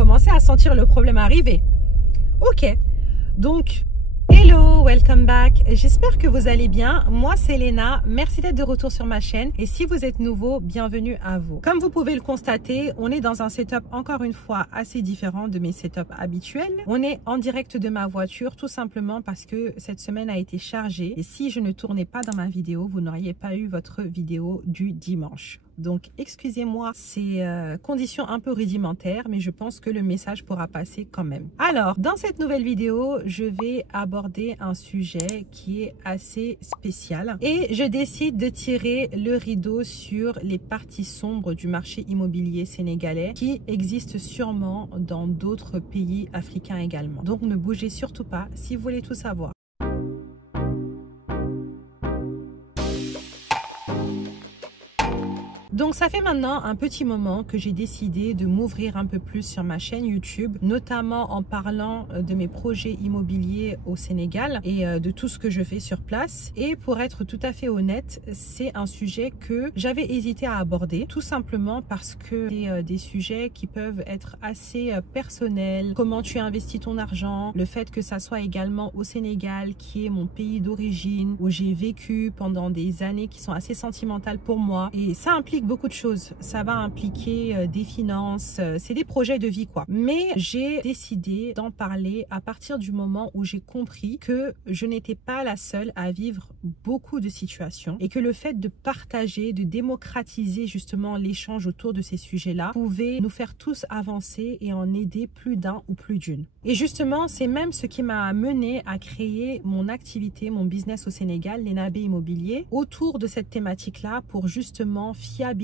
commencez à sentir le problème arriver. Ok, donc hello, welcome back. J'espère que vous allez bien. Moi, c'est Léna. Merci d'être de retour sur ma chaîne. Et si vous êtes nouveau, bienvenue à vous. Comme vous pouvez le constater, on est dans un setup encore une fois assez différent de mes setups habituels. On est en direct de ma voiture tout simplement parce que cette semaine a été chargée. Et si je ne tournais pas dans ma vidéo, vous n'auriez pas eu votre vidéo du dimanche. Donc, excusez-moi ces conditions un peu rudimentaires, mais je pense que le message pourra passer quand même. Alors, dans cette nouvelle vidéo, je vais aborder un sujet qui est assez spécial. Et je décide de tirer le rideau sur les parties sombres du marché immobilier sénégalais qui existent sûrement dans d'autres pays africains également. Donc, ne bougez surtout pas si vous voulez tout savoir. Donc ça fait maintenant un petit moment que j'ai décidé de m'ouvrir un peu plus sur ma chaîne YouTube, notamment en parlant de mes projets immobiliers au Sénégal et de tout ce que je fais sur place. Et pour être tout à fait honnête, c'est un sujet que j'avais hésité à aborder, tout simplement parce que c'est des sujets qui peuvent être assez personnels. Comment tu investis ton argent, le fait que ça soit également au Sénégal, qui est mon pays d'origine, où j'ai vécu pendant des années qui sont assez sentimentales pour moi. Et ça implique beaucoup de choses. Ça va impliquer des finances, c'est des projets de vie quoi. Mais j'ai décidé d'en parler à partir du moment où j'ai compris que je n'étais pas la seule à vivre beaucoup de situations et que le fait de partager, de démocratiser justement l'échange autour de ces sujets-là pouvait nous faire tous avancer et en aider plus d'un ou plus d'une. Et justement, c'est même ce qui m'a mené à créer mon activité, mon business au Sénégal, Léna B Immobilier, autour de cette thématique-là pour justement fiabiliser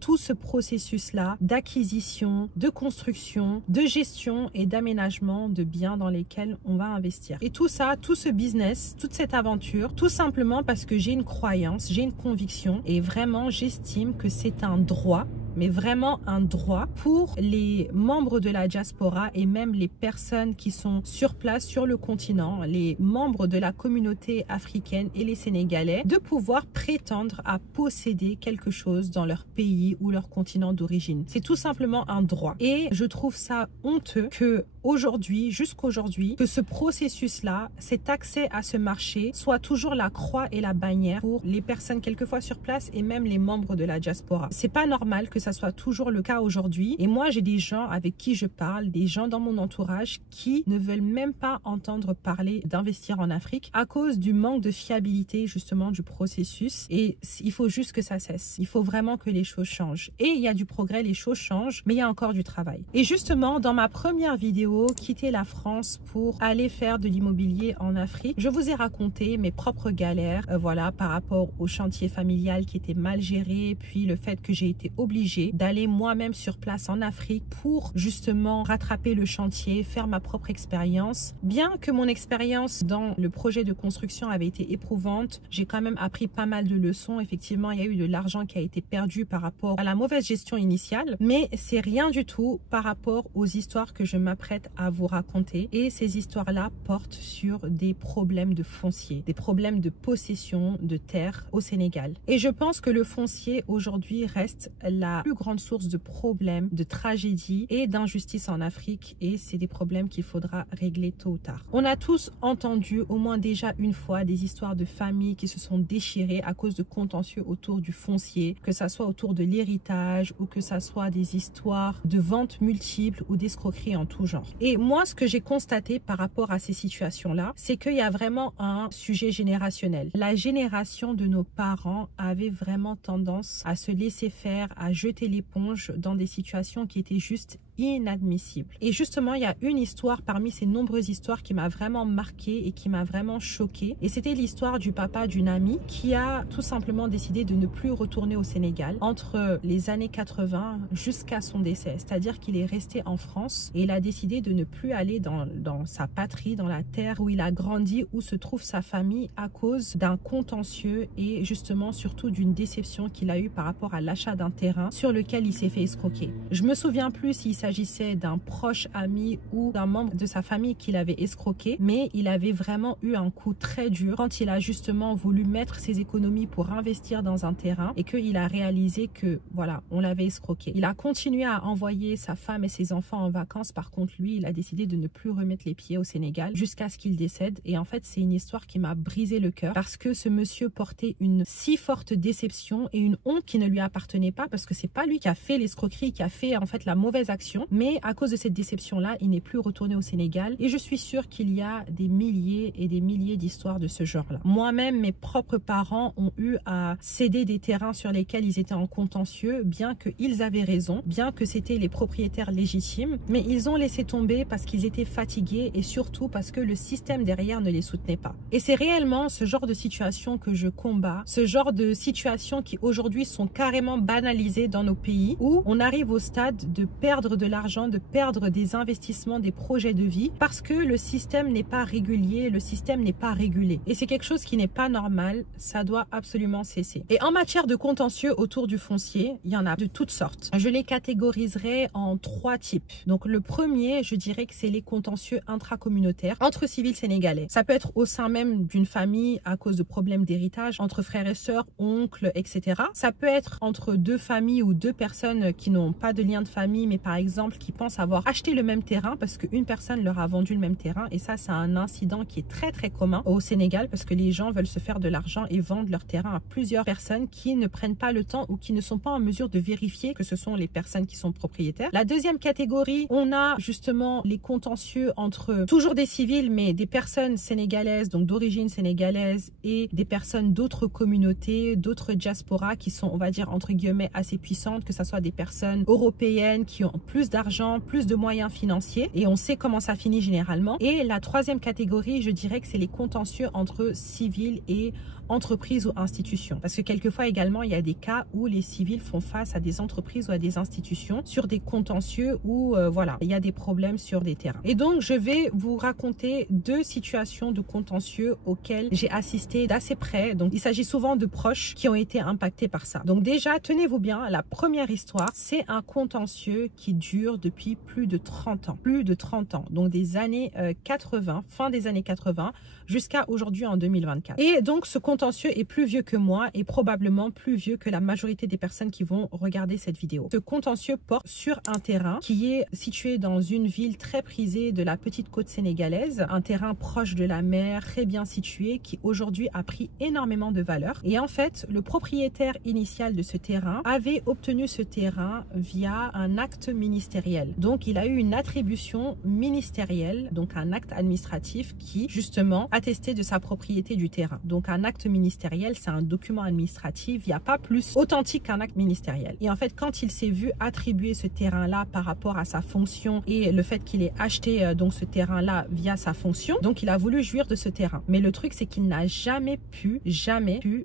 tout ce processus-là d'acquisition, de construction, de gestion et d'aménagement de biens dans lesquels on va investir. Et tout ça, tout ce business, toute cette aventure, tout simplement parce que j'ai une croyance, j'ai une conviction et vraiment j'estime que c'est un droit, mais vraiment un droit pour les membres de la diaspora et même les personnes qui sont sur place sur le continent, les membres de la communauté africaine et les Sénégalais, de pouvoir prétendre à posséder quelque chose dans leur pays ou leur continent d'origine. C'est tout simplement un droit. Et je trouve ça honteux que aujourd'hui, jusqu'aujourd'hui, que ce processus-là, cet accès à ce marché soit toujours la croix et la bannière pour les personnes quelquefois sur place et même les membres de la diaspora. C'est pas normal que ça soit toujours le cas aujourd'hui. Et moi, j'ai des gens avec qui je parle, des gens dans mon entourage qui ne veulent même pas entendre parler d'investir en Afrique à cause du manque de fiabilité justement du processus. Et il faut juste que ça cesse. Il faut vraiment que les choses changent. Et il y a du progrès, les choses changent, mais il y a encore du travail. Et justement, dans ma première vidéo, quitter la France pour aller faire de l'immobilier en Afrique, je vous ai raconté mes propres galères, voilà, par rapport au chantier familial qui était mal géré, puis le fait que j'ai été obligée d'aller moi-même sur place en Afrique pour justement rattraper le chantier, faire ma propre expérience. Bien que mon expérience dans le projet de construction avait été éprouvante, j'ai quand même appris pas mal de leçons. Effectivement, il y a eu de l'argent qui a été perdu par rapport à la mauvaise gestion initiale, mais c'est rien du tout par rapport aux histoires que je m'apprête à vous raconter. Et ces histoires-là portent sur des problèmes de foncier, des problèmes de possession de terre au Sénégal. Et je pense que le foncier aujourd'hui reste la plus grande source de problèmes, de tragédies et d'injustice en Afrique, et c'est des problèmes qu'il faudra régler tôt ou tard. On a tous entendu au moins déjà une fois des histoires de familles qui se sont déchirées à cause de contentieux autour du foncier, que ça soit autour de l'héritage ou que ça soit des histoires de ventes multiples ou d'escroqueries en tout genre. Et moi, ce que j'ai constaté par rapport à ces situations-là, c'est qu'il y a vraiment un sujet générationnel. La génération de nos parents avait vraiment tendance à se laisser faire, à jeter l'éponge dans des situations qui étaient juste inadmissible. Et justement, il y a une histoire parmi ces nombreuses histoires qui m'a vraiment marquée et qui m'a vraiment choquée. Et c'était l'histoire du papa d'une amie qui a tout simplement décidé de ne plus retourner au Sénégal entre les années 80 jusqu'à son décès. C'est-à-dire qu'il est resté en France et il a décidé de ne plus aller dans sa patrie, dans la terre où il a grandi, où se trouve sa famille, à cause d'un contentieux et justement surtout d'une déception qu'il a eue par rapport à l'achat d'un terrain sur lequel il s'est fait escroquer. Je me souviens plus s'il s'est s'agissait d'un proche ami ou d'un membre de sa famille qu'il avait escroqué, mais il avait vraiment eu un coup très dur quand il a justement voulu mettre ses économies pour investir dans un terrain et qu'il a réalisé que voilà, on l'avait escroqué. Il a continué à envoyer sa femme et ses enfants en vacances. Par contre, lui, il a décidé de ne plus remettre les pieds au Sénégal jusqu'à ce qu'il décède. Et en fait, c'est une histoire qui m'a brisé le cœur parce que ce monsieur portait une si forte déception et une honte qui ne lui appartenait pas, parce que c'est pas lui qui a fait l'escroquerie, qui a fait en fait la mauvaise action, mais à cause de cette déception-là, il n'est plus retourné au Sénégal. Et je suis sûre qu'il y a des milliers et des milliers d'histoires de ce genre-là. Moi-même, mes propres parents ont eu à céder des terrains sur lesquels ils étaient en contentieux, bien qu'ils avaient raison, bien que c'était les propriétaires légitimes, mais ils ont laissé tomber parce qu'ils étaient fatigués et surtout parce que le système derrière ne les soutenait pas. Et c'est réellement ce genre de situation que je combats, ce genre de situations qui aujourd'hui sont carrément banalisées dans nos pays, où on arrive au stade de perdre de l'argent, de perdre des investissements, des projets de vie, parce que le système n'est pas régulier, le système n'est pas régulé. Et c'est quelque chose qui n'est pas normal, ça doit absolument cesser. Et en matière de contentieux autour du foncier, il y en a de toutes sortes. Je les catégoriserai en 3 types. Donc le premier, je dirais que c'est les contentieux intracommunautaires entre civils sénégalais. Ça peut être au sein même d'une famille à cause de problèmes d'héritage, entre frères et sœurs, oncles, etc. Ça peut être entre 2 familles ou 2 personnes qui n'ont pas de lien de famille, mais par exemple qui pensent avoir acheté le même terrain parce qu'une personne leur a vendu le même terrain. Et ça, c'est un incident qui est très très commun au Sénégal, parce que les gens veulent se faire de l'argent et vendent leur terrain à plusieurs personnes qui ne prennent pas le temps ou qui ne sont pas en mesure de vérifier que ce sont les personnes qui sont propriétaires. La deuxième catégorie, on a justement les contentieux entre toujours des civils, mais des personnes sénégalaises, donc d'origine sénégalaise, et des personnes d'autres communautés, d'autres diasporas qui sont, on va dire, entre guillemets, assez puissantes, que ce soit des personnes européennes qui ont plus d'argent, plus de moyens financiers, et on sait comment ça finit généralement. Et la troisième catégorie, je dirais que c'est les contentieux entre civils et entreprises ou institutions. Parce que quelquefois également, il y a des cas où les civils font face à des entreprises ou à des institutions sur des contentieux où, voilà, il y a des problèmes sur des terrains. Et donc, je vais vous raconter 2 situations de contentieux auxquelles j'ai assisté d'assez près. Donc, il s'agit souvent de proches qui ont été impactés par ça. Donc déjà, tenez-vous bien, la première histoire, c'est un contentieux qui dure depuis plus de 30 ans. Plus de 30 ans. Donc, des années 80, fin des années 80, jusqu'à aujourd'hui en 2024. Et donc, ce contentieux est plus vieux que moi et probablement plus vieux que la majorité des personnes qui vont regarder cette vidéo. Ce contentieux porte sur un terrain qui est situé dans une ville très prisée de la petite côte sénégalaise, un terrain proche de la mer, très bien situé, qui aujourd'hui a pris énormément de valeur. Et en fait, le propriétaire initial de ce terrain avait obtenu ce terrain via un acte ministériel. Donc, il a eu une attribution ministérielle, donc un acte administratif qui, justement, attestait de sa propriété du terrain. Donc, un acte ministériel, c'est un document administratif, il n'y a pas plus authentique qu'un acte ministériel. Et en fait, quand il s'est vu attribuer ce terrain-là par rapport à sa fonction et le fait qu'il ait acheté donc ce terrain-là via sa fonction, donc il a voulu jouir de ce terrain. Mais le truc, c'est qu'il n'a jamais pu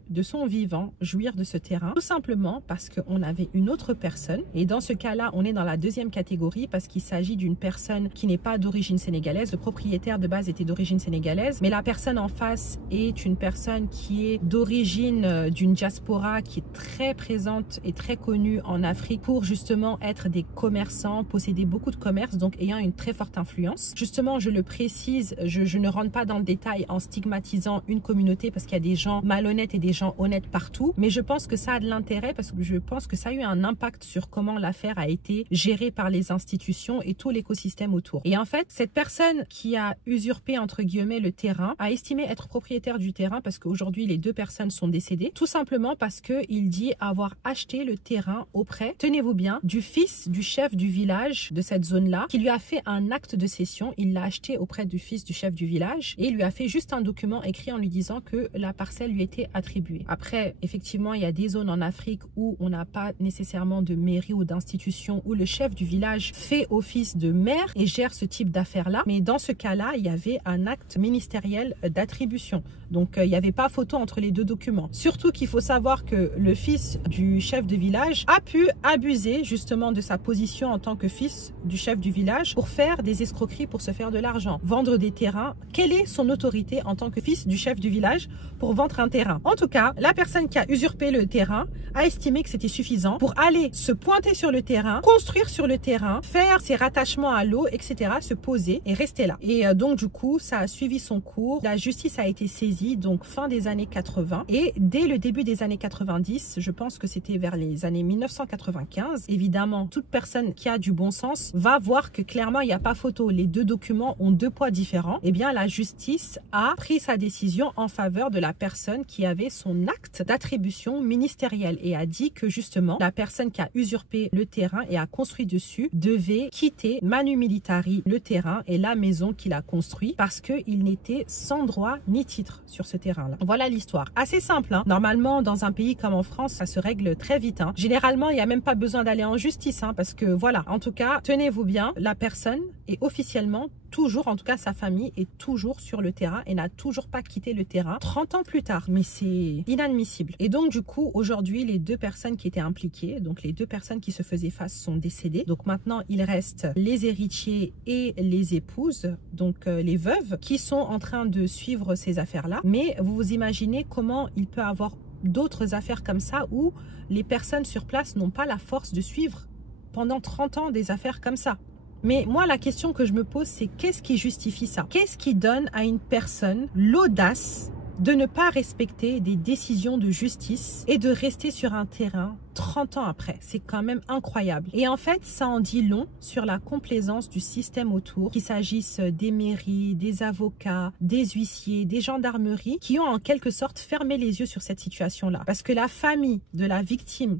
de son vivant jouir de ce terrain, tout simplement parce qu'on avait une autre personne. Et dans ce cas-là, on est dans la deuxième catégorie parce qu'il s'agit d'une personne qui n'est pas d'origine sénégalaise. Le propriétaire de base était d'origine sénégalaise, mais la personne en face est une personne qui est d'origine d'une diaspora qui est très présente et très connue en Afrique pour justement être des commerçants, posséder beaucoup de commerce, donc ayant une très forte influence. Justement, je le précise, je ne rentre pas dans le détail en stigmatisant une communauté parce qu'il y a des gens malhonnêtes et des gens honnêtes partout, mais je pense que ça a de l'intérêt parce que je pense que ça a eu un impact sur comment l'affaire a été gérée par les institutions et tout l'écosystème autour. Et en fait, cette personne qui a usurpé entre guillemets le terrain a estimé être propriétaire du terrain parce qu'aujourd'hui les 2 personnes sont décédées, tout simplement parce qu'il dit avoir acheté le terrain auprès, tenez-vous bien, du fils du chef du village de cette zone-là, qui lui a fait un acte de cession. Il l'a acheté auprès du fils du chef du village et il lui a fait juste un document écrit en lui disant que la parcelle lui était attribuée. Après, effectivement, il y a des zones en Afrique où on n'a pas nécessairement de mairie ou d'institution où le chef du village fait office de maire et gère ce type d'affaires-là. Mais dans ce cas-là, il y avait un acte ministériel d'attribution. Donc, il n'y avait pas photo entre les 2 documents. Surtout qu'il faut savoir que le fils du chef de village a pu abuser justement de sa position en tant que fils du chef du village pour faire des escroqueries, pour se faire de l'argent, vendre des terrains. Quelle est son autorité en tant que fils du chef du village pour vendre un terrain? En tout cas, la personne qui a usurpé le terrain a estimé que c'était suffisant pour aller se pointer sur le terrain, construire sur sur le terrain, faire ses rattachements à l'eau, etc., se poser et rester là. Et donc du coup, ça a suivi son cours. La justice a été saisie donc fin des années 80 et dès le début des années 90, je pense que c'était vers les années 1995, évidemment, toute personne qui a du bon sens va voir que clairement, il n'y a pas photo. Les deux documents ont deux poids différents. Eh bien, la justice a pris sa décision en faveur de la personne qui avait son acte d'attribution ministérielle et a dit que justement, la personne qui a usurpé le terrain et a construit dessus devait quitter manu militari le terrain et la maison qu'il a construit parce qu'il n'était sans droit ni titre sur ce terrain-là. Voilà l'histoire. Assez simple, hein. Normalement, dans un pays comme en France, ça se règle très vite, hein. Généralement, il n'y a même pas besoin d'aller en justice, hein, parce que voilà, en tout cas, tenez-vous bien, la personne est officiellement toujours, en tout cas sa famille est toujours sur le terrain et n'a toujours pas quitté le terrain 30 ans plus tard. Mais c'est inadmissible. Et donc du coup, aujourd'hui, les deux personnes qui étaient impliquées, donc les deux personnes qui se faisaient face sont décédées. Donc maintenant, il reste les héritiers et les épouses, donc les veuves, qui sont en train de suivre ces affaires-là. Mais vous vous imaginez comment il peut avoir d'autres affaires comme ça où les personnes sur place n'ont pas la force de suivre pendant 30 ans des affaires comme ça. Mais moi, la question que je me pose, c'est qu'est-ce qui justifie ça? Qu'est-ce qui donne à une personne l'audace de ne pas respecter des décisions de justice et de rester sur un terrain 30 ans après? C'est quand même incroyable. Et en fait, ça en dit long sur la complaisance du système autour, qu'il s'agisse des mairies, des avocats, des huissiers, des gendarmeries, qui ont en quelque sorte fermé les yeux sur cette situation-là. Parce que la famille de la victime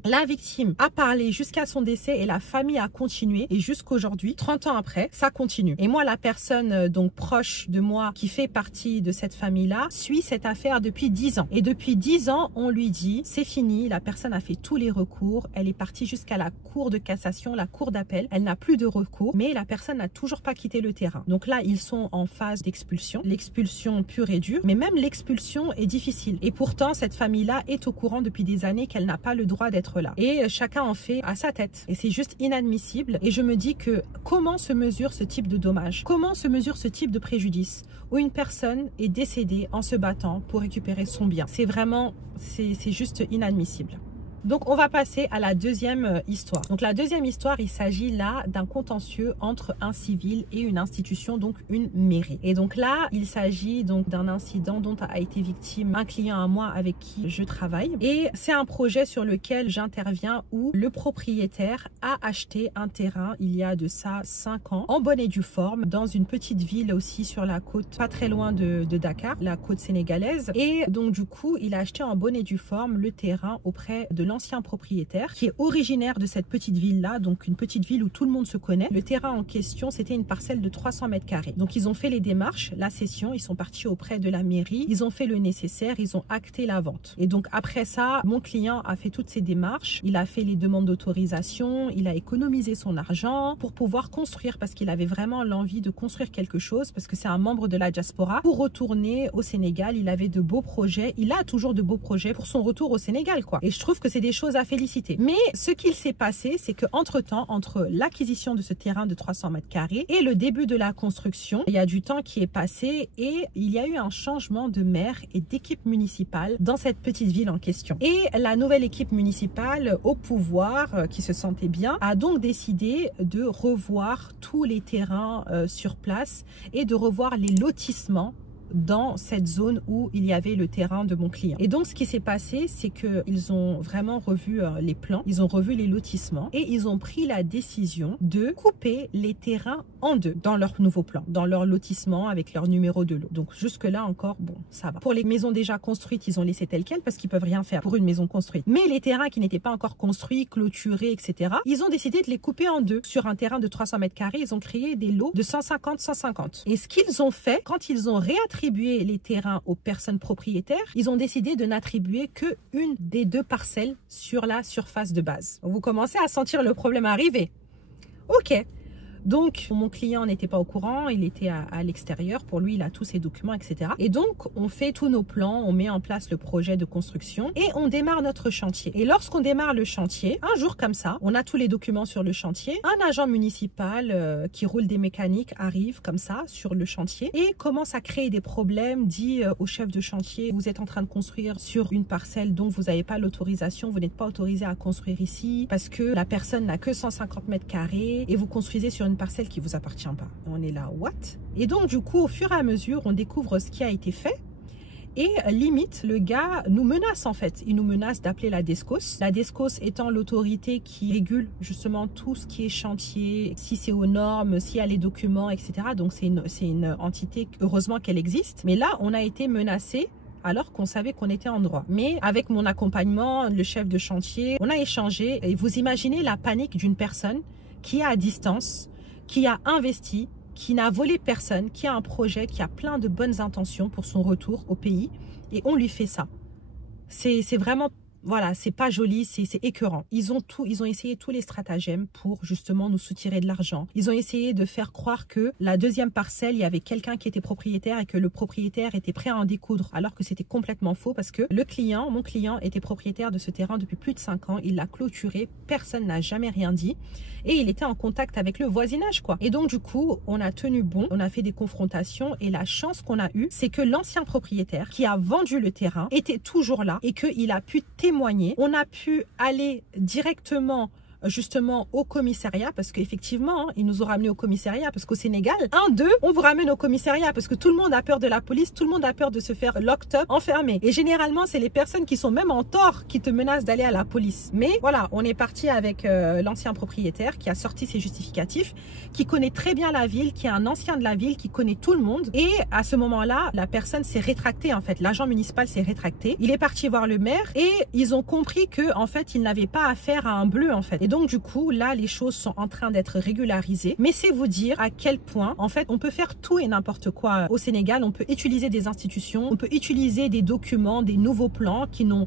a parlé jusqu'à son décès et la famille a continué. Et jusqu'aujourd'hui, 30 ans après, ça continue. Et moi, la personne donc proche de moi qui fait partie de cette famille-là, suit cette affaire depuis 10 ans. Et depuis 10 ans, on lui dit, c'est fini, la personne a fait tous les recours, elle est partie jusqu'à la cour de cassation, la cour d'appel, elle n'a plus de recours, mais la personne n'a toujours pas quitté le terrain. Donc là, ils sont en phase d'expulsion, l'expulsion pure et dure, mais même l'expulsion est difficile. Et pourtant, cette famille-là est au courant depuis des années qu'elle n'a pas le droit d'être là. Et chacun en fait à sa tête. Et c'est juste inadmissible. Et je me dis que comment se mesure ce type de dommage? Comment se mesure ce type de préjudice où une personne est décédée en se battant pour récupérer son bien? C'est vraiment, c'est juste inadmissible. Donc on va passer à la deuxième histoire. Donc la deuxième histoire, il s'agit là d'un contentieux entre un civil et une institution, donc une mairie. Et donc là, il s'agit donc d'un incident dont a été victime un client à moi avec qui je travaille. Et c'est un projet sur lequel j'interviens où le propriétaire a acheté un terrain il y a de ça 5 ans en bonne et due forme dans une petite ville aussi sur la côte, pas très loin de Dakar, la côte sénégalaise. Et donc du coup, il a acheté en bonne et due forme le terrain auprès de l'ancien propriétaire qui est originaire de cette petite ville là, donc une petite ville où tout le monde se connaît. Le terrain en question, c'était une parcelle de 300 mètres carrés. Donc ils ont fait les démarches, la cession, ils sont partis auprès de la mairie, ils ont fait le nécessaire, ils ont acté la vente. Et donc après ça, mon client a fait toutes ces démarches, il a fait les demandes d'autorisation, il a économisé son argent pour pouvoir construire parce qu'il avait vraiment l'envie de construire quelque chose parce que c'est un membre de la diaspora. Pour retourner au Sénégal, il avait de beaux projets, il a toujours de beaux projets pour son retour au Sénégal quoi. Et je trouve que c'est des choses à féliciter. Mais ce qu'il s'est passé, c'est que entre-temps, entre l'acquisition de ce terrain de 300 mètres carrés et le début de la construction, il y a du temps qui est passé et il y a eu un changement de maire et d'équipe municipale dans cette petite ville en question. Et la nouvelle équipe municipale au pouvoir, qui se sentait bien, a donc décidé de revoir tous les terrains sur place et de revoir les lotissements dans cette zone où il y avait le terrain de mon client. Et donc ce qui s'est passé, c'est qu'ils ont vraiment revu les plans, ils ont revu les lotissements et ils ont pris la décision de couper les terrains en deux dans leur nouveau plan, dans leur lotissement avec leur numéro de lot. Donc jusque là encore, bon, ça va. Pour les maisons déjà construites, ils ont laissé tel quel parce qu'ils peuvent rien faire pour une maison construite. Mais les terrains qui n'étaient pas encore construits, clôturés, etc., ils ont décidé de les couper en deux. Sur un terrain de 300 mètres carrés, ils ont créé des lots de 150-150. Et ce qu'ils ont fait, quand ils ont réattribué les terrains aux personnes propriétaires, ils ont décidé de n'attribuer que une des deux parcelles sur la surface de base. Vous commencez à sentir le problème arriver. Ok. Donc, mon client n'était pas au courant, il était à l'extérieur. Pour lui, il a tous ses documents, etc. Et donc, on fait tous nos plans, on met en place le projet de construction et on démarre notre chantier. Et lorsqu'on démarre le chantier, un jour comme ça, on a tous les documents sur le chantier. Un agent municipal qui roule des mécaniques arrive comme ça sur le chantier et commence à créer des problèmes, dit au chef de chantier, vous êtes en train de construire sur une parcelle dont vous n'avez pas l'autorisation, vous n'êtes pas autorisé à construire ici parce que la personne n'a que 150 mètres carrés et vous construisez sur une parcelle qui ne vous appartient pas. On est là, what? Et donc du coup, au fur et à mesure, on découvre ce qui a été fait. Et limite, le gars nous menace en fait. Il nous menace d'appeler la DESCOS. La DESCOS étant l'autorité qui régule justement tout ce qui est chantier, si c'est aux normes, s'il y a les documents, etc. Donc c'est une entité, heureusement qu'elle existe. Mais là, on a été menacé alors qu'on savait qu'on était en droit. Mais avec mon accompagnement, le chef de chantier, on a échangé. Et vous imaginez la panique d'une personne qui est à distance, qui a investi, qui n'a volé personne, qui a un projet, qui a plein de bonnes intentions pour son retour au pays et on lui fait ça. C'est vraiment, voilà, c'est pas joli, c'est écœurant. Ils ont essayé tous les stratagèmes pour justement nous soutirer de l'argent. Ils ont essayé de faire croire que la deuxième parcelle, il y avait quelqu'un qui était propriétaire et que le propriétaire était prêt à en découdre, alors que c'était complètement faux parce que le client, mon client, était propriétaire de ce terrain depuis plus de 5 ans. Il l'a clôturé, personne n'a jamais rien dit. Et il était en contact avec le voisinage, quoi. Et donc, du coup, on a tenu bon, on a fait des confrontations et la chance qu'on a eue, c'est que l'ancien propriétaire qui a vendu le terrain était toujours là et qu'il a pu témoigner. On a pu aller directement justement au commissariat parce qu'effectivement ils nous ont ramenés au commissariat parce qu'au Sénégal, on vous ramène au commissariat parce que tout le monde a peur de la police, tout le monde a peur de se faire locked up, enfermé. Et généralement c'est les personnes qui sont même en tort qui te menacent d'aller à la police. Mais voilà, on est parti avec l'ancien propriétaire qui a sorti ses justificatifs, qui connaît très bien la ville, qui est un ancien de la ville, qui connaît tout le monde. Et à ce moment-là, la personne s'est rétractée en fait, l'agent municipal s'est rétracté. Il est parti voir le maire et ils ont compris que en fait ils n'avaient pas affaire à un bleu en fait. Et donc du coup là les choses sont en train d'être régularisées, mais c'est vous dire à quel point en fait on peut faire tout et n'importe quoi au Sénégal. On peut utiliser des institutions, on peut utiliser des documents, des nouveaux plans qui n'ont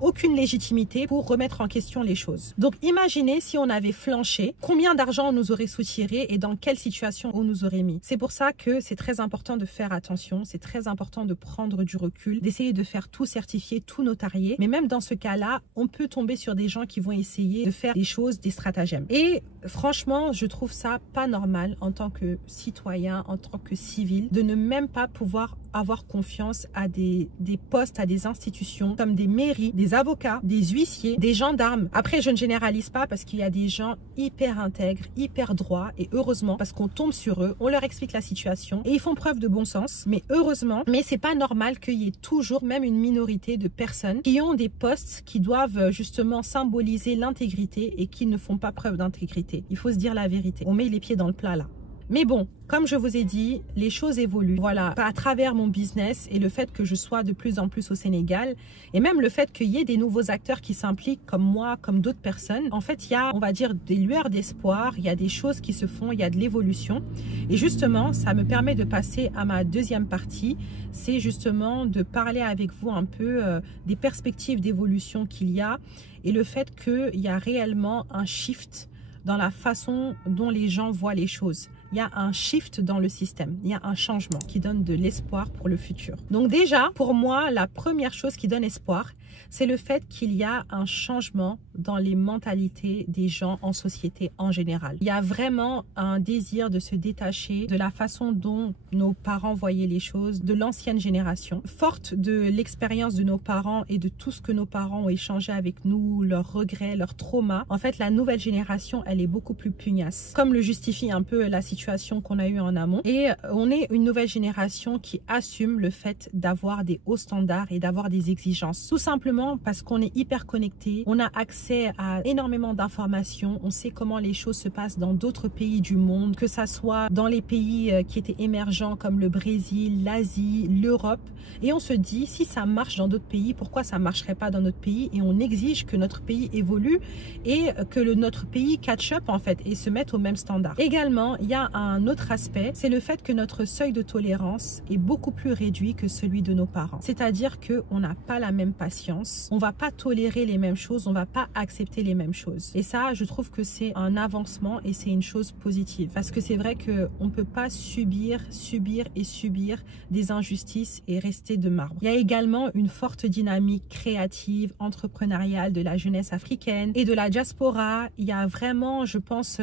aucune légitimité pour remettre en question les choses. Donc imaginez si on avait flanché, combien d'argent on nous aurait soutiré et dans quelle situation on nous aurait mis. C'est pour ça que c'est très important de faire attention, c'est très important de prendre du recul, d'essayer de faire tout certifier, tout notarié. Mais même dans ce cas-là, on peut tomber sur des gens qui vont essayer de faire des choses, des stratagèmes. Et franchement, je trouve ça pas normal en tant que citoyen, en tant que civil, de ne même pas pouvoir avoir confiance à des postes, à des institutions comme des mairies, des avocats, des huissiers, des gendarmes. Après, je ne généralise pas parce qu'il y a des gens hyper intègres, hyper droits et heureusement parce qu'on tombe sur eux, on leur explique la situation et ils font preuve de bon sens. Mais heureusement, mais c'est pas normal qu'il y ait toujours même une minorité de personnes qui ont des postes qui doivent justement symboliser l'intégrité et qui ne font pas preuve d'intégrité. Il faut se dire la vérité. On met les pieds dans le plat là. Mais bon, comme je vous ai dit, les choses évoluent. Voilà, à travers mon business et le fait que je sois de plus en plus au Sénégal et même le fait qu'il y ait des nouveaux acteurs qui s'impliquent comme moi, comme d'autres personnes. En fait, il y a, on va dire, des lueurs d'espoir, il y a des choses qui se font, il y a de l'évolution. Et justement, ça me permet de passer à ma deuxième partie. C'est justement de parler avec vous un peu des perspectives d'évolution qu'il y a et le fait qu'il y a réellement un shift dans la façon dont les gens voient les choses. Il y a un shift dans le système, il y a un changement qui donne de l'espoir pour le futur. Donc déjà, pour moi, la première chose qui donne espoir, c'est le fait qu'il y a un changement dans les mentalités des gens en société en général. Il y a vraiment un désir de se détacher de la façon dont nos parents voyaient les choses, de l'ancienne génération. Forte de l'expérience de nos parents et de tout ce que nos parents ont échangé avec nous, leurs regrets, leurs traumas, en fait, la nouvelle génération, elle est beaucoup plus pugnace. Comme le justifie un peu la situation qu'on a eue en amont. Et on est une nouvelle génération qui assume le fait d'avoir des hauts standards et d'avoir des exigences. Tout simplement parce qu'on est hyper connecté, on a accès à énormément d'informations, on sait comment les choses se passent dans d'autres pays du monde, que ça soit dans les pays qui étaient émergents comme le Brésil, l'Asie, l'Europe. Et on se dit, si ça marche dans d'autres pays, pourquoi ça ne marcherait pas dans notre pays? Et on exige que notre pays évolue et que notre pays catch up en fait et se mette au même standard. Également, il y a un autre aspect, c'est le fait que notre seuil de tolérance est beaucoup plus réduit que celui de nos parents. C'est-à-dire qu'on n'a pas la même patience, on va pas tolérer les mêmes choses, on va pas accepter les mêmes choses. Et ça, je trouve que c'est un avancement et c'est une chose positive. Parce que c'est vrai qu'on ne peut pas subir des injustices et rester de marbre. Il y a également une forte dynamique créative, entrepreneuriale de la jeunesse africaine et de la diaspora. Il y a vraiment, je pense,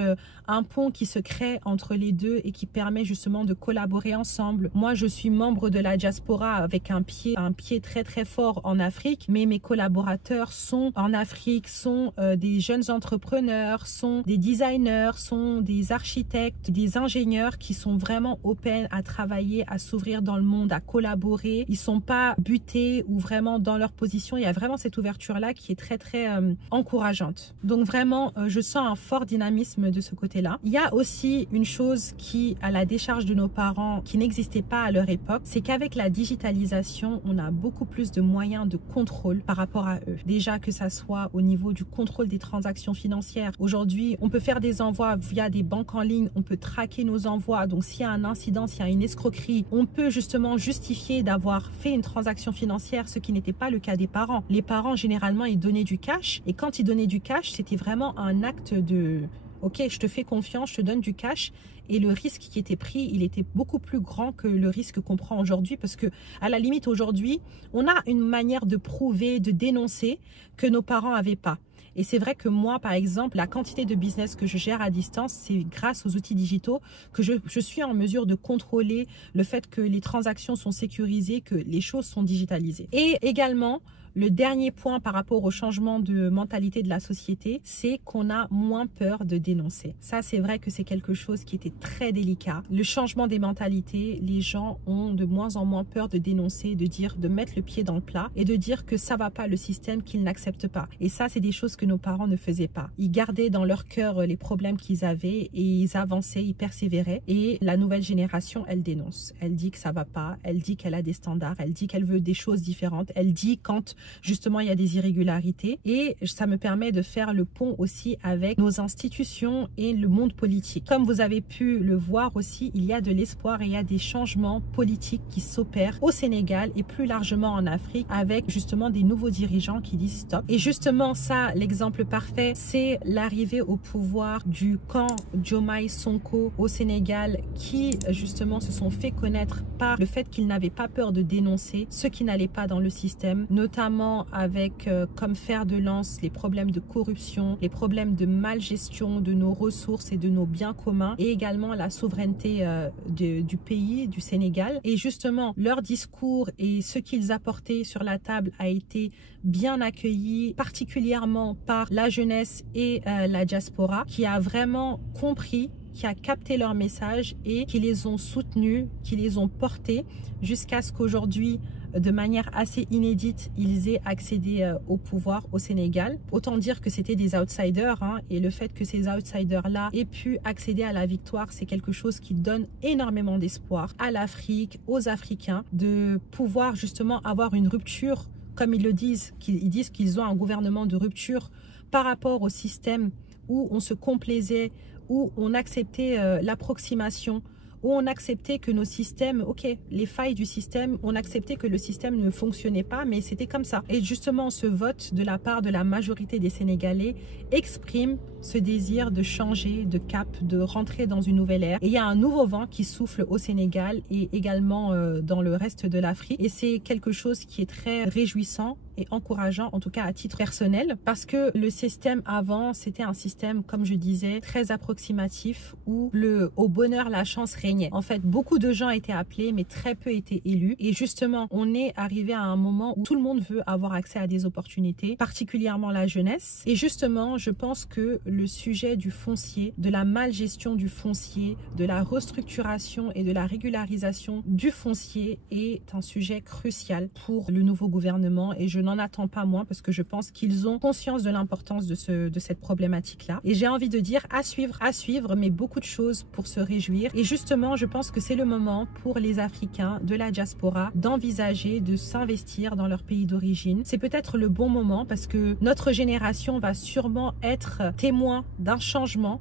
un pont qui se crée entre les deux et qui permet justement de collaborer ensemble. Moi, je suis membre de la diaspora avec un pied très très fort en Afrique, mais mes collaborateurs sont en Afrique, sont des jeunes entrepreneurs, sont des designers, sont des architectes, des ingénieurs qui sont vraiment open à travailler, à s'ouvrir dans le monde, à collaborer. Ils sont pas butés ou vraiment dans leur position. Il y a vraiment cette ouverture-là qui est très très encourageante. Donc vraiment, je sens un fort dynamisme de ce côté-là. Il y a aussi une chose qui, à la décharge de nos parents, qui n'existait pas à leur époque, c'est qu'avec la digitalisation, on a beaucoup plus de moyens de contrôle par rapport à eux. Déjà que ça soit au niveau du contrôle des transactions financières. Aujourd'hui, on peut faire des envois via des banques en ligne, on peut traquer nos envois. Donc s'il y a un incident, s'il y a une escroquerie, on peut justement justifier d'avoir fait une transaction financière, ce qui n'était pas le cas des parents. Les parents, généralement, ils donnaient du cash et quand ils donnaient du cash, c'était vraiment un acte de « ok, je te fais confiance, je te donne du cash ». Et le risque qui était pris, il était beaucoup plus grand que le risque qu'on prend aujourd'hui parce que, à la limite, aujourd'hui, on a une manière de prouver, de dénoncer que nos parents n'avaient pas. Et c'est vrai que moi, par exemple, la quantité de business que je gère à distance, c'est grâce aux outils digitaux que je suis en mesure de contrôler le fait que les transactions sont sécurisées, que les choses sont digitalisées. Et également, le dernier point par rapport au changement de mentalité de la société, c'est qu'on a moins peur de dénoncer. Ça, c'est vrai que c'est quelque chose qui était très délicat. Le changement des mentalités, les gens ont de moins en moins peur de dénoncer, de dire, de mettre le pied dans le plat et de dire que ça va pas le système, qu'ils n'acceptent pas. Et ça, c'est des choses que nos parents ne faisaient pas. Ils gardaient dans leur cœur les problèmes qu'ils avaient et ils avançaient, ils persévéraient. Et la nouvelle génération, elle dénonce. Elle dit que ça va pas, elle dit qu'elle a des standards, elle dit qu'elle veut des choses différentes, elle dit quand justement il y a des irrégularités et ça me permet de faire le pont aussi avec nos institutions et le monde politique. Comme vous avez pu le voir aussi, il y a de l'espoir et il y a des changements politiques qui s'opèrent au Sénégal et plus largement en Afrique avec justement des nouveaux dirigeants qui disent stop. Et justement ça, l'exemple parfait, c'est l'arrivée au pouvoir du camp Diomaye Sonko au Sénégal qui justement se sont fait connaître par le fait qu'ils n'avaient pas peur de dénoncer ce qui n'allait pas dans le système, notamment avec comme fer de lance les problèmes de corruption, les problèmes de malgestion de nos ressources et de nos biens communs et également la souveraineté du pays, du Sénégal. Et justement, leur discours et ce qu'ils apportaient sur la table a été bien accueilli, particulièrement par la jeunesse et la diaspora qui a vraiment compris, qui a capté leur message et qui les ont soutenus, qui les ont portés jusqu'à ce qu'aujourd'hui, de manière assez inédite, ils aient accédé au pouvoir au Sénégal. Autant dire que c'était des outsiders hein, et le fait que ces outsiders-là aient pu accéder à la victoire, c'est quelque chose qui donne énormément d'espoir à l'Afrique, aux Africains, de pouvoir justement avoir une rupture, comme ils le disent, ils disent qu'ils ont un gouvernement de rupture par rapport au système où on se complaisait, où on acceptait l'approximation, où on acceptait que nos systèmes, ok, les failles du système, on acceptait que le système ne fonctionnait pas, mais c'était comme ça. Et justement, ce vote de la part de la majorité des Sénégalais exprime ce désir de changer de cap, de rentrer dans une nouvelle ère. Et il y a un nouveau vent qui souffle au Sénégal et également dans le reste de l'Afrique. Et c'est quelque chose qui est très réjouissant et encourageant, en tout cas à titre personnel, parce que le système avant, c'était un système, comme je disais, très approximatif, où le au bonheur, la chance régnait. En fait, beaucoup de gens étaient appelés, mais très peu étaient élus. Et justement, on est arrivé à un moment où tout le monde veut avoir accès à des opportunités, particulièrement la jeunesse. Et justement, je pense que le sujet du foncier, de la malgestion du foncier, de la restructuration et de la régularisation du foncier est un sujet crucial pour le nouveau gouvernement. Et je n'en n'en attend pas moins parce que je pense qu'ils ont conscience de l'importance de cette problématique-là. Et j'ai envie de dire à suivre, mais beaucoup de choses pour se réjouir. Et justement, je pense que c'est le moment pour les Africains de la diaspora d'envisager de s'investir dans leur pays d'origine. C'est peut-être le bon moment parce que notre génération va sûrement être témoin d'un changement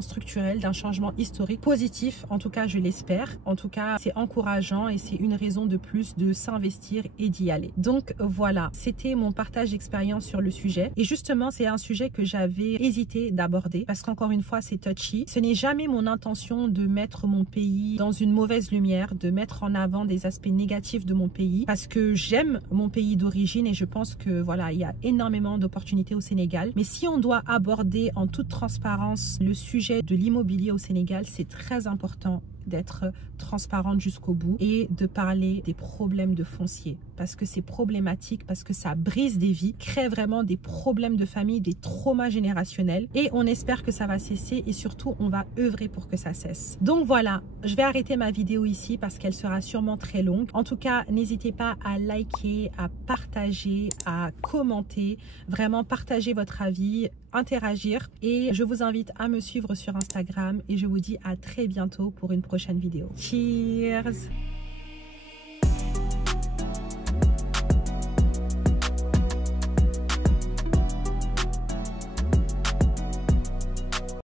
structurel, d'un changement historique positif. En tout cas, je l'espère. En tout cas, c'est encourageant et c'est une raison de plus de s'investir et d'y aller. Donc voilà, c'était mon partage d'expérience sur le sujet. Et justement, c'est un sujet que j'avais hésité d'aborder parce qu'encore une fois, c'est touchy. Ce n'est jamais mon intention de mettre mon pays dans une mauvaise lumière, de mettre en avant des aspects négatifs de mon pays parce que j'aime mon pays d'origine et je pense que voilà, il y a énormément d'opportunités au Sénégal. Mais si on doit aborder en toute transparence le sujet de l'immobilier au Sénégal, c'est très important d'être transparente jusqu'au bout et de parler des problèmes de foncier parce que c'est problématique, parce que ça brise des vies, crée vraiment des problèmes de famille, des traumas générationnels et on espère que ça va cesser et surtout on va œuvrer pour que ça cesse. Donc voilà, je vais arrêter ma vidéo ici parce qu'elle sera sûrement très longue. En tout cas, n'hésitez pas à liker, à partager, à commenter, vraiment partager votre avis, interagir et je vous invite à me suivre sur Instagram et je vous dis à très bientôt pour une prochaine vidéo. Cheers!